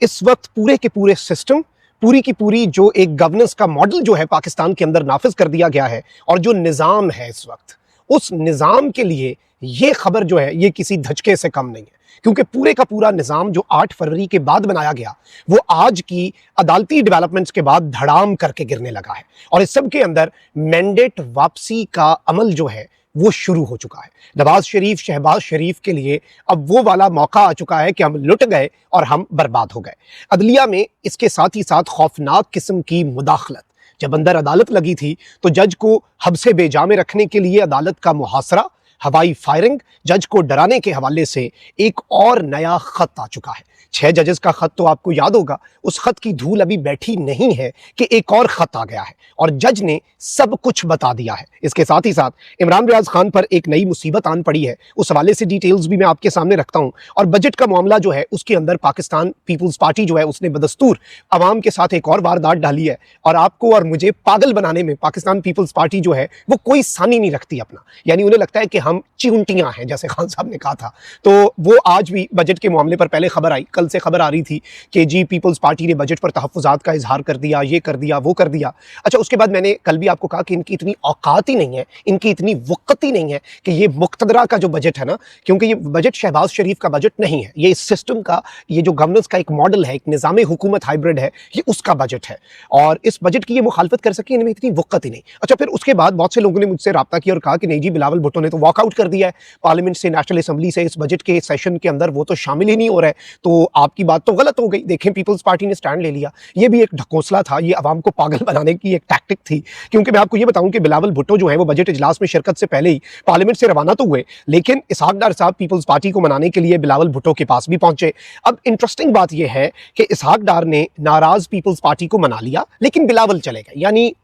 इस वक्त पूरे के पूरे सिस्टम, पूरी की पूरी जो एक गवर्नेंस का मॉडल जो है पाकिस्तान के अंदर नाफिज कर दिया गया है, और जो निज़ाम है इस वक्त, उस निज़ाम के लिए ये खबर जो है ये किसी धचके से कम नहीं है। क्योंकि पूरे का पूरा निज़ाम जो 8 फरवरी के बाद बनाया गया, वो आज की अदालती डेवलपमेंट्स के बाद धड़ाम करके गिरने लगा है। और इस सब के अंदर मैंडेट वापसी का अमल जो है वो शुरू हो चुका है। नवाज शरीफ, शहबाज शरीफ के लिए अब वो वाला मौका आ चुका है कि हम लुट गए और हम बर्बाद हो गए। अदलिया में इसके साथ ही साथ खौफनाक किस्म की मुदाखलत, जब अंदर अदालत लगी थी तो जज को हब्से बेजा में रखने के लिए अदालत का मुहासरा, हवाई फायरिंग, जज को डराने के हवाले से एक और नया खत आ चुका है। 6 जजेस का खत तो आपको याद होगा, उस खत की धूल अभी बैठी नहीं है कि एक और खत आ गया है और जज ने सब कुछ बता दिया है। इसके साथ ही साथ इमरान रियाज खान पर एक नई मुसीबत आन पड़ी है, उस हवाले से डिटेल्स भी मैं आपके सामने रखता हूं। और बजट का मामला जो है उसके अंदर पाकिस्तान पीपुल्स पार्टी जो है उसने बदस्तूर अवाम के साथ एक और वारदात डाली है, और आपको और मुझे पागल बनाने में पाकिस्तान पीपुल्स पार्टी जो है वो कोई सानी नहीं रखती अपना, यानी उन्हें लगता है कि हम चिंटियां हैं, जैसे खान साहब ने कहा था। तो वो आज भी बजट के मामले पर पहले खबर आई, कल से खबर आ रही थी कि जी पीपल्स पार्टी ने बजट पर तहफ्फुज़ात का इजहार कर दिया, ये कर दिया, वो कर दिया। अच्छा, उसके बाद मैंने कल भी आपको कहा कि इनकी इतनी औकात ही नहीं है, इनकी इतनी वक़्त ही नहीं है कि ये मुक़्तदरा का जो बजट है ना, क्योंकि ये बजट शहबाज शरीफ का बजट नहीं है, ये इस सिस्टम का, ये जो गवर्नेंस का एक मॉडल है, एक निज़ाम हुकूमत हाइब्रिड है, ये उसका बजट है। और इस बजट की ये मुखालफत कर सके, इनमें इतनी वक़्त ही नहीं। अच्छा, फिर उसके बाद बहुत से लोगों ने मुझसे रब्ता किया और कहा कि नहीं जी, बिलावल भुट्टो ने तो वॉकआउट कर दिया है पार्लियामेंट से, नेशनल असम्बली से, इस बजट के सेशन के अंदर वो तो शामिल ही नहीं हो रहा है, तो आपकी बात तो गलत हो गई। देखें, पीपल्स पार्टी ने स्टैंड ले लिया, ये भी एक ढकोसला था, ये अवाम को पागल बनाने की एक टैक्टिक थी। क्योंकि मैं आपको ये बताऊं कि बिलावल भुट्टो जो है वो बजट इजलास में शिरकत से पहले ही पार्लियामेंट से रवाना तो हुए, लेकिन इसहाक डार साहब पीपल्स पार्टी को मनाने के लिए बिलावल भुट्टो के पास भी पहुंचे। अब इंटरेस्टिंग बात यह है कि इसहाक डार ने नाराज पीपल्स पार्टी को मना लिया, लेकिन बिलावल चले गए, यानी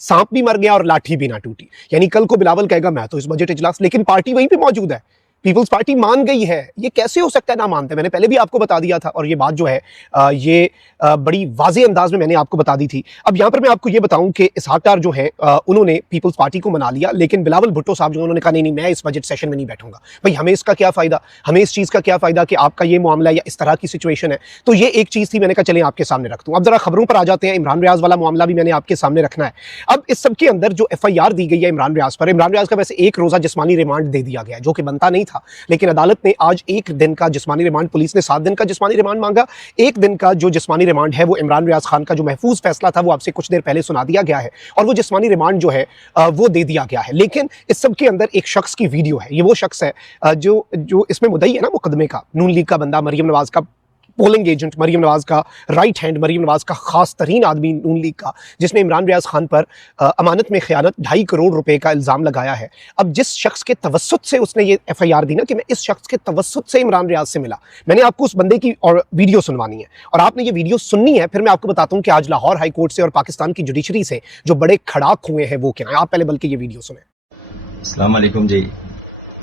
सांप भी मर गया और लाठी भी ना टूटी। यानी कल को बिलावल कहेगा मैं तो इस बजट इजलास, लेकिन पार्टी वहीं पे मौजूद है, पीपल्स पार्टी मान गई है। ये कैसे हो सकता है ना मानते? मैंने पहले भी आपको बता दिया था, और ये बात जो है ये बड़ी वाज़ेह अंदाज में मैंने आपको बता दी थी। अब यहाँ पर मैं आपको ये बताऊं कि इसहाक डार जो है उन्होंने पीपल्स पार्टी को मना लिया, लेकिन बिलावल भुट्टो साहब जो उन्होंने कहा नहीं नहीं, मैं इस बजट सेशन में नहीं बैठूंगा। भाई, हमें इसका क्या फ़ायदा, हमें इस चीज़ का क्या फ़ायदा कि आपका ये मामला या इस तरह की सिचुएशन है। तो ये एक चीज़ थी, मैंने कहा चले आपके सामने रख दूँ। अब जरा खबरों पर आ जाते हैं। इमरान रियाज वाला मामला भी मैंने आपके सामने रखना है। अब इस सब के अंदर जो FIR दी गई है इमरान रियाज पर, इमरान रियाज का वैसे 1 रोज़ा जिस्मानी रिमांड दे दिया गया है, जो कि बनता नहीं था, लेकिन अदालत ने आज 1 दिन का जिस्मानी रिमांड, पुलिस ने 7 दिन का जिस्मानी रिमांड मांगा। 1 दिन का जो जिस्मानी रिमांड है वो इमरान रियाज खान का जो महफूज फैसला था वो आपसे कुछ देर पहले सुना दिया गया है, और वो जिस्मानी रिमांड जो है वो दे दिया गया है। लेकिन इस सब के अंदर एक शख्स की वीडियो है, ये वो शख्स है जो इसमें मुद्दई है ना मुकदमे का, नून लीग का बंदा, मरियम नवाज का पोलिंग एजेंट, मरियम नवाज का राइट हैंड, मरियम नवाज का खास तरीन आदमी नून लीग का, जिसने इमरान रियाज खान पर अमानत में खयानत 2.5 करोड़ रुपए का इल्ज़ाम लगाया है। अब जिस शख्स के तवस्सुत से उसने ये FIR दी ना, कि मैं इस शख्स के तवस्सुत से इमरान रियाज से मिला, मैंने आपको उस बंदे की और वीडियो सुनवानी है, और आपने ये वीडियो सुननी है। फिर मैं आपको बताता हूँ कि आज लाहौर हाई कोर्ट से और पाकिस्तान की जुडिशरी से जो बड़े खड़ाक हुए हैं वो क्या है। आप पहले बल्कि ये वीडियो सुने। अस्सलाम वालेकुम जी।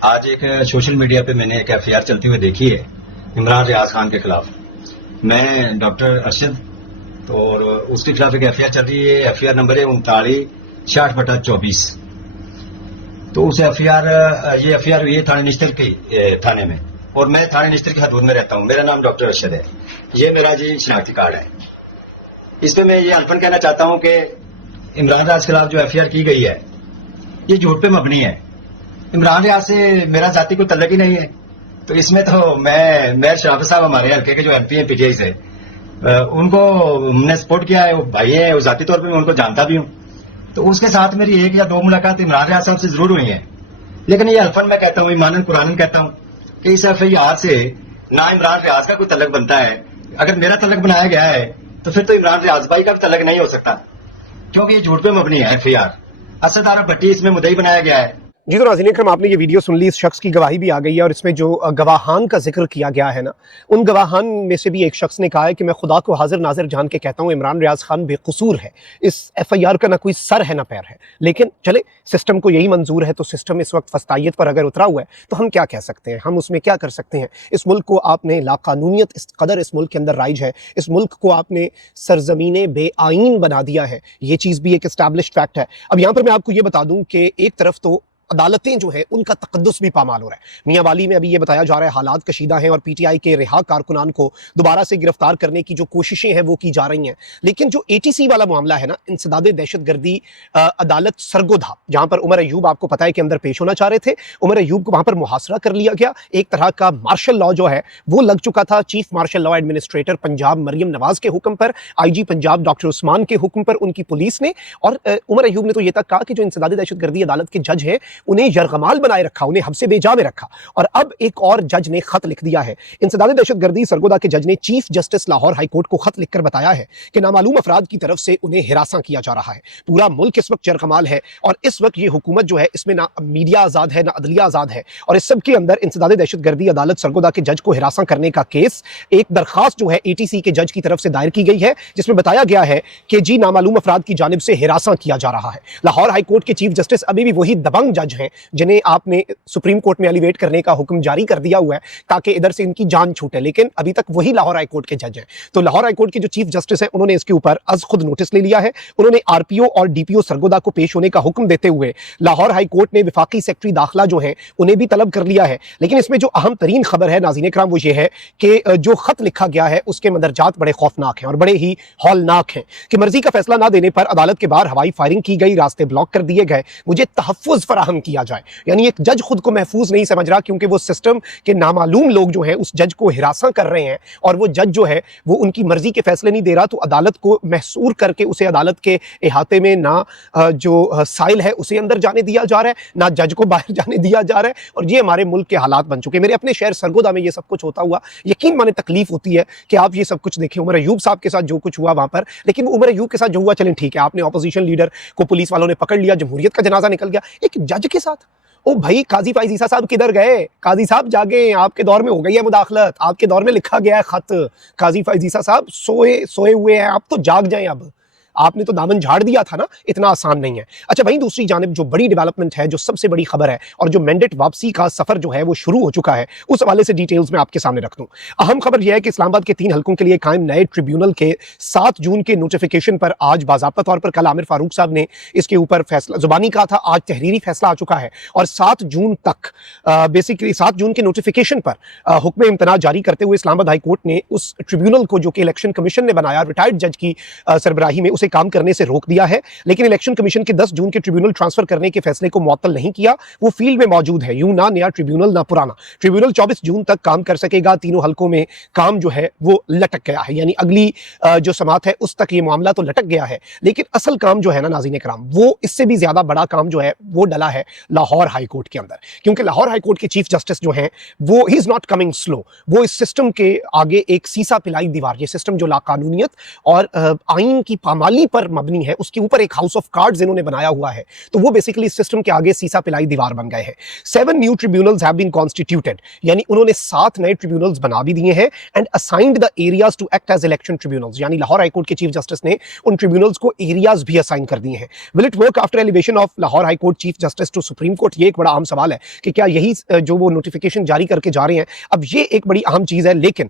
आज एक सोशल मीडिया पे मैंने एक FIR चलती हुई देखी है इमरान रियाज खान के खिलाफ। मैं डॉक्टर अरशद, तो और उसके खिलाफ एक FIR चल रही है। FIR नंबर है 39/64/24। तो उस ये FIR हुई है थाने निश्तर के थाने में, और मैं थाने निश्तर की हदूद में रहता हूँ। मेरा नाम डॉक्टर अरशद है, ये मेरा जी शनाख्ती कार्ड है। इस पे मैं ये अल्पन कहना चाहता हूँ कि इमरान रियाज के खिलाफ जो FIR की गई है ये झूठ पे मबनी है। इमरान रियाज से मेरा जाति कोई तल्लक ही नहीं है। तो इसमें तो मैं शराफत साहब हमारे हल्के के जो MP हैं PTI से, उनको हमने सपोर्ट किया है, वो भाई है, वो जाती तौर पे मैं उनको जानता भी हूँ। तो उसके साथ मेरी 1 या 2 मुलाकात इमरान रियाज साहब से जरूर हुई है, लेकिन ये अल्फन मैं कहता हूँ, ईमानन कुरानन कहता हूँ कि इस FIR से ना इमरान रियाज का कोई तल्लक बनता है। अगर मेरा तल्लक बनाया गया है तो फिर तो इमरान रियाज भाई का भी तल्लक नहीं हो सकता, क्योंकि ये झूठ पे मबनी है FIR। असद आरब भट्टी इसमें मुद्दई बनाया गया है। जी, तो नाज़रीन अकरम, आपने ये वीडियो सुन ली, इस शख्स की गवाही भी आ गई है, और इसमें जो गवाहान का जिक्र किया गया है ना, उन गवाहान में से भी एक शख्स ने कहा है कि मैं खुदा को हाजिर नाजिर जान के कहता हूँ इमरान रियाज खान बेकसूर है, इस FIR का ना कोई सर है ना पैर है। लेकिन चले, सिस्टम को यही मंजूर है, तो सिस्टम इस वक्त फस्तायत पर अगर उतरा हुआ है तो हम क्या कह सकते हैं, हम उसमें क्या कर सकते हैं। इस मुल्क को आपने लाकानूनियत इस कदर इस मुल्क के अंदर राइज है, इस मुल्क को आपने सरजमीन बेआईन बना दिया है, ये चीज़ भी एक एस्टैब्लिश्ड फैक्ट है। अब यहाँ पर मैं आपको ये बता दूँ कि एक तरफ तो अदालतें जो है उनका तकद्दुस भी पामाल हो रहा है। मियां वाली में अभी ये बताया जा रहा है हालात कशीदा हैं और पीटीआई के रिहा कारकुनान को दोबारा से गिरफ्तार करने की जो कोशिशें हैं वो की जा रही हैं। लेकिन जो एटीसी वाला मामला है ना, इंसदाद दहशतगर्दी अदालत सरगोधा, जहां पर उमर अयूब आपको पता है कि अंदर पेश होना चाह रहे थे, उमर अयूब को वहां पर मुहासरा कर लिया गया। एक तरह का मार्शल लॉ जो है वो लग चुका था। Chief martial law administrator Punjab Maryam Nawaz के हुक्म पर, आईजी पंजाब डॉक्टर उस्मान के हुक्म पर उनकी पुलिस ने, और उमर अयूब ने तो यह तक कहा कि जो इंसदादी दहशतगर्दी अदालत के जज हैं उन्हें यरगमाल बनाए रखा, उन्हें हब्से बेजा में रखा। और अब एक और जज ने खत लिख दिया है। इंसदादी दहशतगर्दी सरगोधा के जज ने chief justice Lahore high court को खत लिखकर बताया है कि नामालूम अफराद की तरफ से उन्हें हिरासा किया जा रहा है। पूरा मुल्क इस वक्त यरगमाल है और इस वक्त ये हुकूमत जो है इसमें ना मीडिया आजाद है ना अदलिया आजाद है, और इस सब के अंदर इंसदादी दहशतगर्दी अदालत सरगोधा के जज को हिरासा करने का केस, एक दरखास्त जो है एटीसी के जज की तरफ से दायर की गई है जिसमें बताया गया है कि जी नामालूम अफराद की जानिब से हिरासा किया जा रहा है। लाहौर हाई कोर्ट के चीफ जस्टिस अभी भी वही दबंग जज हैं जिन्हें आपने सुप्रीम कोर्ट में एलिवेट करने का हुक्म जारी कर दिया हुआ है ताकि इधर से इनकी जान छूटे, लेकिन अभी तक वही लाहौर हाई कोर्ट के जज हैं। तो लाहौर हाई कोर्ट के जो चीफ जस्टिस हैं उन्होंने इसके ऊपर अज खुद नोटिस ले लिया है। उन्होंने आरपीओ और डीपीओ सरगोधा को पेश होने का हुक्म देते हुए लाहौर हाई कोर्ट ने विफाकी सेक्रेटरी दाखिला जो है उन्हें भी तलब कर लिया है। लेकिन इसमें जो अहम तरीन खबर है नाज़रीन इकराम वो ये है कि जो खत लिखा गया है उसके मंदरजात बड़े खौफनाक हैं और बड़े ही हौलनाक हैं कि मर्जी का फैसला ना देने पर अदालत के बाहर हवाई फायरिंग की गई, रास्ते ब्लॉक कर दिए गए, मुझे तहफ़्फ़ुज़ फराहम किया जाए। यानी एक जज खुद को महफूज नहीं समझ रहा क्योंकि वो सिस्टम के नामालूम लोग जो है उस जज को हिरासा कर रहे हैं और वो जज जो है वो उनकी मर्जी के फैसले नहीं दे रहा, तो अदालत को महसूर करके उसे अदालत के इहाते में ना जो साइल है उसे अंदर जाने दिया जा रहा है, ना जज को बाहर जाने दिया जा रहा है। और ये हमारे मुल्क के हालात बन चुके हैं। मेरे अपने शहर सरगोधा में ये सब कुछ होता हुआ यकीन माने तकलीफ होती है कि आप ये सब कुछ देखें। उमर अयूब साहब के साथ जो कुछ हुआ वहां पर, लेकिन उमर अयूब के साथ जो हुआ चलें ठीक है, आपने ऑपोजिशन लीडर को पुलिस वालों ने पकड़ लिया, जमहूरियत का जनाजा निकल गया। एक जज के साथ ओ भाई, काजी फाइज ईसा साहब किधर गए? काजी साहब जागे, आपके दौर में हो गई है मुदाखलत, आपके दौर में लिखा गया है खत। काजी फाइज ईसा साहब सोए हुए हैं, आप तो जाग जाएं अब, आपने तो दामन झाड़ दिया था ना, इतना आसान नहीं है। अच्छा, वहीं दूसरी जानिब जो बड़ी डेवलपमेंट है, जो सबसे बड़ी खबर है और जो मैंडेट वापसी का सफर जो है वो शुरू हो चुका है, उस हवाले से डिटेल्स में आपके सामने रख दूं। अहम खबर यह है कि इस्लामाबाद के 3 हलकों के लिए कायम नए ट्रिब्यूनल के 7 जून के नोटिफिकेशन पर आज बाज़ाब्ता तौर पर कल आमिर फारूक साहब ने इसके ऊपर फैसला जुबानी कहा था, आज तहरीरी फैसला आ चुका है और 7 जून तक बेसिकली 7 जून के नोटिफिकेशन पर हुक्म इम्तना जारी करते हुए इस्लामाबाद हाई कोर्ट ने उस ट्रिब्यूनल को जो कि इलेक्शन कमीशन ने बनाया रिटायर्ड जज की सरबराही में, उसे काम करने से रोक दिया है। लेकिन इलेक्शन कमीशन के 10 जून के ट्रिब्यूनल ट्रांसफर करने के फैसले को मुअत्तल नहीं किया, वो फील्ड में मौजूद है। यूं ना नया ट्रिब्यूनल ना पुराना ट्रिब्यूनल 24 जून तक काम कर सकेगा। तीनों हलकों में काम जो है वो लटक गया है, यानी अगली जो समात है उस तक ये मामला तो लटक गया है, लेकिन असल काम जो है ना नाज़रीन इकराम, वो इससे भी ज्यादा बड़ा काम जो है वो डला है लाहौर हाई कोर्ट के अंदर। क्योंकि लाहौर हाई कोर्ट के चीफ जस्टिस जो हैं वो he is not coming slow, वो इस सिस्टम के आगे एक सीसा पिलाई दीवार, ये सिस्टम जो लाकानूनियत और आइन की पामाली पर मबनी है उसके ऊपर एक हाउस ऑफ कार्ड्स इन्होंने बनाया हुआ है, तो वो बेसिकली इस सिस्टम के आगे सीसा पिलाई दीवार बन गए हैं। 7 new tribunals have been constituted, यानी उन्होंने 7 नए ट्रिब्यूनल्स बना भी दिए हैं and assigned the areas to act as election tribunals, यानी लाहौर हाई कोर्ट के चीफ जस्टिस ने उन ट्रिब्यूनल्स को एरियाज भी असाइन कर दिए हैं। Will it work after elevation of Lahore high court chief justice to supreme court? ये एक बड़ा अहम सवाल है कि क्या यही जो वो नोटिफिकेशन जारी करके जा रहे हैं, अब ये एक बड़ी अहम चीज है। लेकिन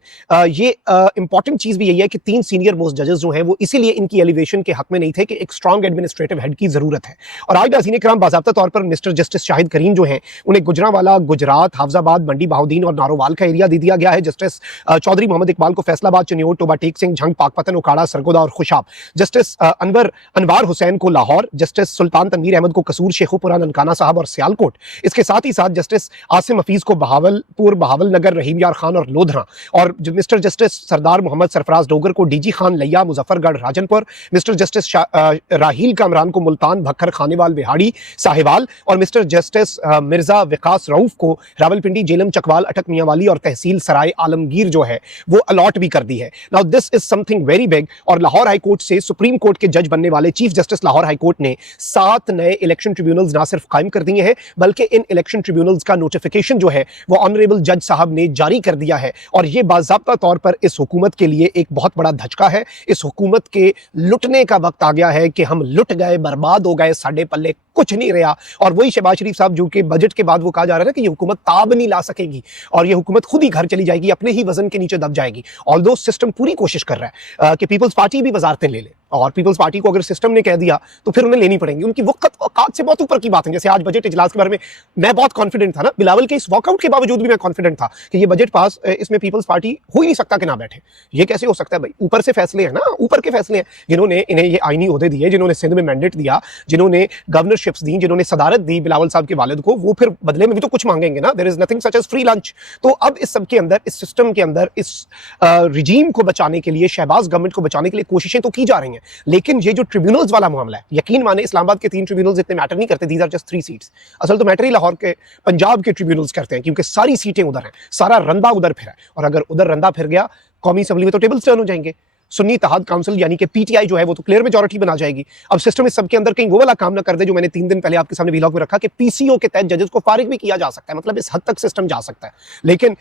ये इंपॉर्टेंट चीज भी यही है कि 3 सीनियर मोस्ट जजेस जो हैं वो इसीलिए इनकी एलिवेशन के हक में नहीं थे कि एक स्ट्रॉन्ग एडमिनिस्ट्रेटिव हेड की जरूरत है। और आज नाज़रीन इकराम बाज़ाब्ता तौर पर मिस्टर जस्टिस शाहिद करीम जो हैं उन्हें गुजरांवाला, गुजरात, हाफजाबाद, मंडी बहाउद्दीन और नारोवाल का एरिया दे दिया गया है। जस्टिस चौधरी मोहम्मद इकबाल को फैसलाबाद, चनियोट, टोबा टेक सिंह, झंग, पाकपतन, उकाड़ा, सरगोदा और खुशाब। जस्टिस अनवार हुसैन को लाहौर, जस्टिस सुल्तान तनवीर अहमद को कसूर, शेखुपुरा, ननकाना साहब और सियालकोट। इसके साथ ही साथ जस्टिस आसिम हफीज को बहावलपुर, बहावल नगर, रहीम यार खान और लोधरा, और मिस्टर जस्टिस सरदार मोहम्मद सरफराज डोगर को डीजी खान, लिया, मुजफ्फरगढ़, राजनपुर, मिस्टर जस्टिस राहील कामरान को मुल्तान, भक्खर, खानेवाल, बिहाड़ी, साहिवाल, और मिस्टर जस्टिस मिर्जा विकास रऊफ को रावलपिंडी, जेलम, चकवाल, अटक, मियांवाली और तहसील सराय आलमगीर जो है वो अलॉट भी कर दी है। Now this is something very big, और लाहौर हाई कोर्ट से सुप्रीम कोर्ट के जज बनने वाले chief justice Lahore high court ने 7 नए इलेक्शन ट्रिब्यूनल्स ना सिर्फ कायम कर दिए हैं बल्कि इन इलेक्शन ट्रिब्यूनल्स का नोटिफिकेशन जो है वो ऑनरेबल जज साहब ने जारी कर दिया है। और ये बाज़ाब्ता तौर पर इस हुकूमत के लिए एक बहुत बड़ा धचका है। इस हुकूमत के लुटने का वक्त आ गया है कि हम लुट गए, बर्बाद हो गए, साडे पल्ले कुछ नहीं रहा। और वही शहबाज शरीफ साहब जो कि बजट के बाद वो कहा जा रहा है कि ये हुकूमत ताब नहीं ला सकेगी और ये हुकूमत खुद ही घर चली जाएगी, अपने ही वजन के नीचे दब जाएगी। ऑल्दो सिस्टम पूरी कोशिश कर रहा है कि पीपल्स पार्टी भी वजारतें ले ले। और पीपल्स पार्टी को अगर सिस्टम ने कह दिया तो फिर उन्हें लेनी पड़ेंगी। उनकी वक्त औकात से बहुत ऊपर की बात है। जैसे आज बजट इजलास के बारे में मैं बहुत कॉन्फिडेंट था ना, बिलावल के इस वॉकआउट के बावजूद भी मैं कॉन्फिडेंट था कि ये बजट पास, इसमें पीपल्स पार्टी हो ही नहीं सकता कि ना बैठे। ये कैसे हो सकता है भाई? ऊपर से फैसले हैं ना, ऊपर के फैसले हैं, जिन्होंने इन्हें ये आईनी ओहदे दिए, जिन्होंने सिंध में मैंडेट दिया, जिन्होंने गवर्नरशिप्स दी, जिन्होंने सदारत दी बिलावल साहब के वालिद को, वो फिर बदले में भी तो कुछ मांगेंगे ना। There is nothing such as free lunch. तो अब इस सब के अंदर, इस सिस्टम के अंदर, इस रिजीम को बचाने के लिए, शहबाज गवर्नमेंट को बचाने के लिए कोशिशें तो की जा रही हैं, लेकिन ये जो ट्रिब्यूनल्स वाला मामला है, यकीन माने इस्लामाबाद के 3 ट्रिब्यूनल्स इतने मैटर नहीं करते। These are just 3 seats. असल तो मैटर ही लाहौर के, पंजाब के ट्रिब्यूनल्स करते हैं, क्योंकि सारी सीटें उधर हैं, सारा रंदा उधर फिरा है। और अगर उधर रंदा फिर गया, कौमी असेंबली में तो टेबल्स टर्न हो जाएंगे। सुन्नी इत्तेहाद काउंसिल यानी कि पीटीआई जो है वो तो क्लियर मेजॉरिटी बना जाएगी। अब सिस्टम इस सब के अंदर कहीं वो वाला काम ना कर दे जो मैंने 3 दिन पहले आपके सामने व्लॉग में रखा कि पीसीओ के तहत जजेस को फारिग भी किया जा सकता है। मतलब इस हद तक सिस्टम जा सकता है। लेकिन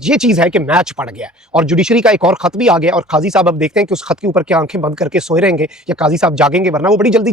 ये चीज है कि मैच पड़ गया और जुडिशरी का एक और खत भी आ गया, और काजी साहब अब देखते हैं कि उस खत के ऊपर क्या आंखें बंद करके सोए रहेंगे या काजी साहब जागेंगे, वरना वो बड़ी जल्दी